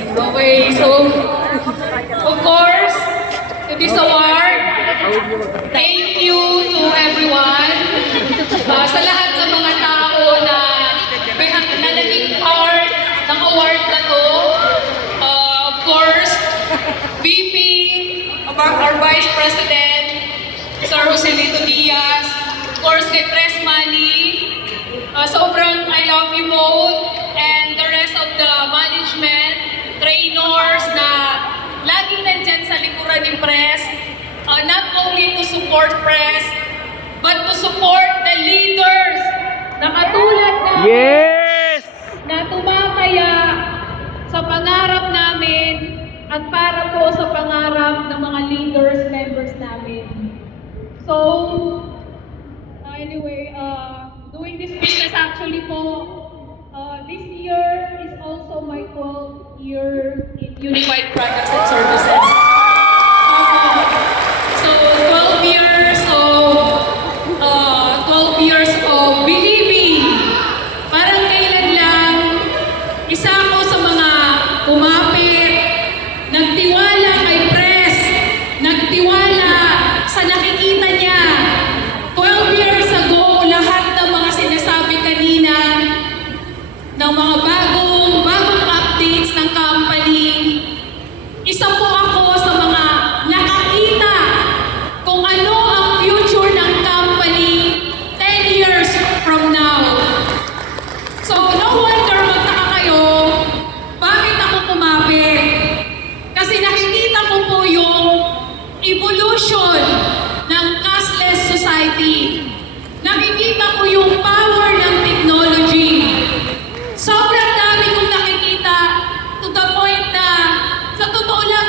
Okay, so, of course, to this award, thank you to everyone. Sa lahat ng mga tao na naging part ng award na to. Of course, VP, our Vice President, Sir Joselito Diaz, of course, kay Press Money, sobrang I love you both, and the rest of the management, trainers na laging nandyan sa likuran ni Press, not only to support Press, but to support the leaders na katulad namin, Yes! na tumataya sa pangarap namin at para po sa pangarap ng mga leaders, members namin. So, anyway, doing this business actually po, this year is also my 12th year in Unified Products and Services. So, 12 years of believing. Parang kailan lang, isa ako sa mga kumapit, nagtiwala kay Press, nagtiwala sa nakikita niya. 12 years ago, lahat ng mga sinasabi kanina, ng mga bagong updates ng company, isa po ako sa mga nakakita kung ano ang future ng company 10 years from now. So, no wonder magtaka kayo, bakit ako kumapit? Kasi nakikita ko po yung evolution ng cashless society. Nakikita ko yung power ng technology. Sobrang dami kong nakikita to the point na sa totoo lang,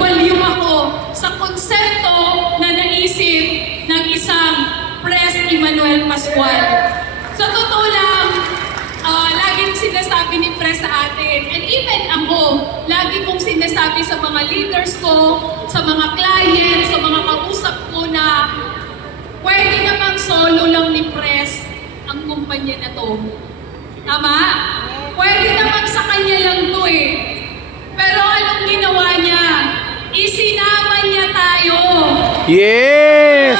balyong ako sa konsepto na naisip ng isang Press Emmanuel Pascual. Sa totoo lang, laging sinasabi ni Press sa atin, and even ako, lagi kong sinasabi sa mga leaders ko, sa mga clients, sa mga kausap ko na pwede namang solo lang ni Press ang kumpanya na to. Tama? Pwede namang sa kanya lang to eh. Pero anong ginawa niya? Isinama niya tayo. Yes!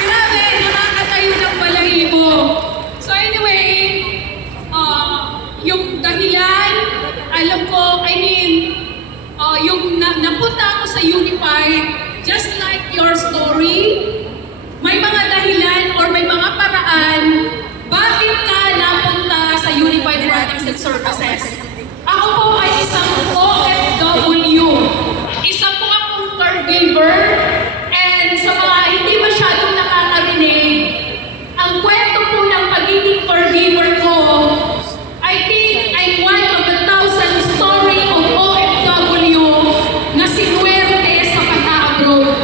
Grabe, nakakatayo ng balahibo. So anyway, yung dahilan, alam ko, yung napunta ako sa Unified, just like your story, may mga dahilan or may mga paraan, bakit ka napunta sa Unified Products and Services? Ako po ay isang OFW. Isa po akong caregiver, and sa mga hindi masyadong nakakarinig, ang kwento po ng pagiging caregiver ko, I think I'm one of the 1,000 story of OFW na sinuwerte sa pag-a-abroad.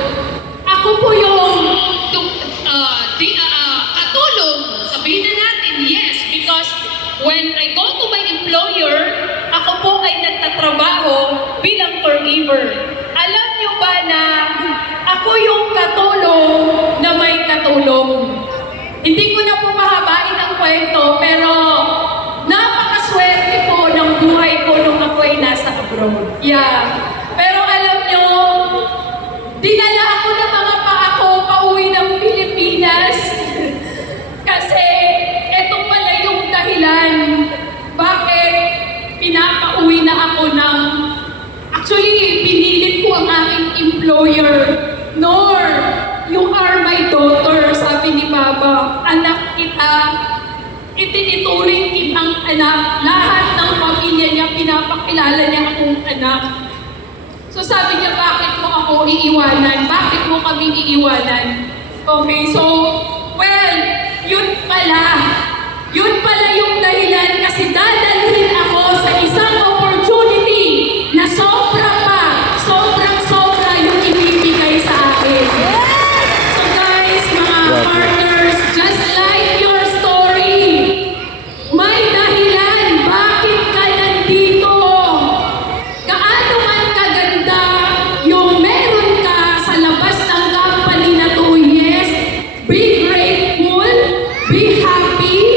Ako po yung katulong, sabihin na natin, yes, because when I go to my employer, ako po ay nagtatrabaho bilang caregiver. Alam niyo ba na ako yung katulong na may katulong? Hindi ko na po mahabain ang kwento, pero napakaswerte po ng buhay ko nung ako ay nasa abroad. Yeah. Pero alam niyo, dinala ako ng mga paako pauwi ng Pilipinas. Kasi ito pala yung dahilan bakit pinapauwi na ako ng... Actually, pinilit ko ang aking employer. Nor, you are my daughter, sabi ni Baba. Anak kita, itinituring kitang anak. Lahat ng pamilya niya, pinapakilala niya akong anak. So sabi niya, bakit mo ako iiwanan? Bakit mo kami iiwanan? Okay, so, well, yun pala yung dahilan kasi dadalhin ako sa isang opportunity na sobra yung ibibigay sa akin. So guys, mga partners, just like your story, may dahilan bakit ka nandito. Gaano man kaganda yung meron ka sa labas ng company na to, yes, be grateful, be happy,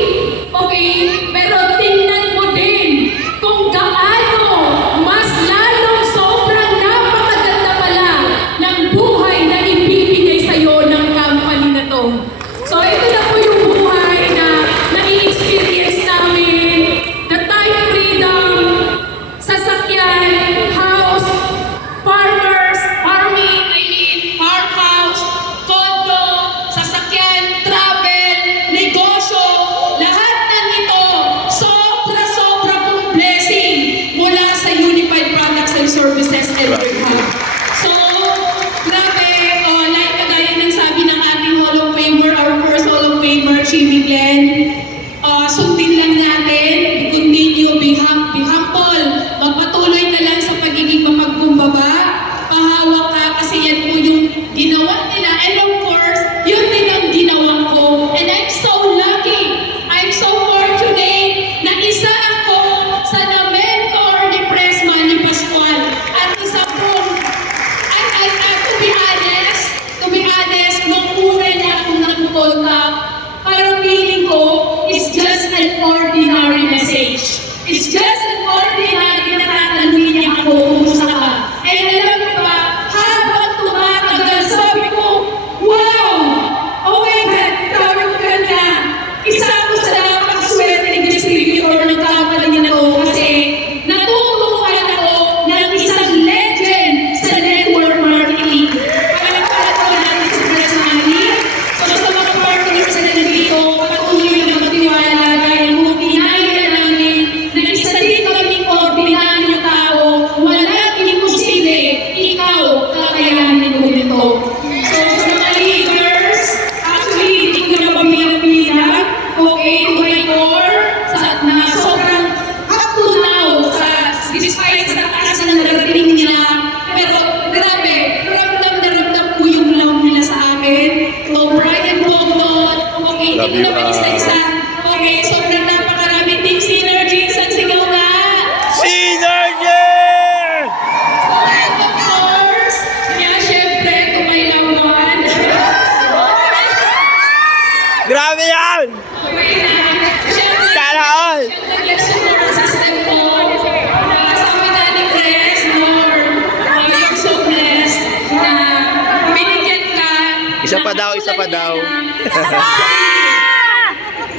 isa pa daw.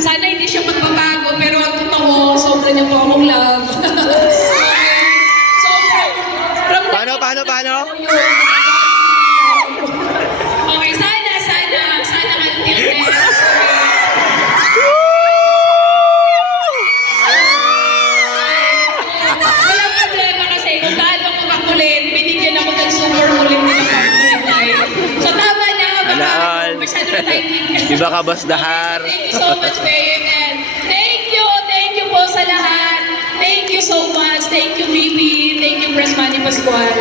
Sana hindi siya magbabago, pero ang totoo, sobra niya po akong love. Sobra. Paano? Okay, sana until then. Walang problema kasi kung gaano ko makulit, binigyan ako ng super kulit nila partner life. So tama na, Alaal. masyado na tayo Iba ka, Boss Dahar. Thank you so much, Bayan. And thank you po sa lahat. Thank you so much. Thank you, Bibi. Thank you, Press Manny Pascual.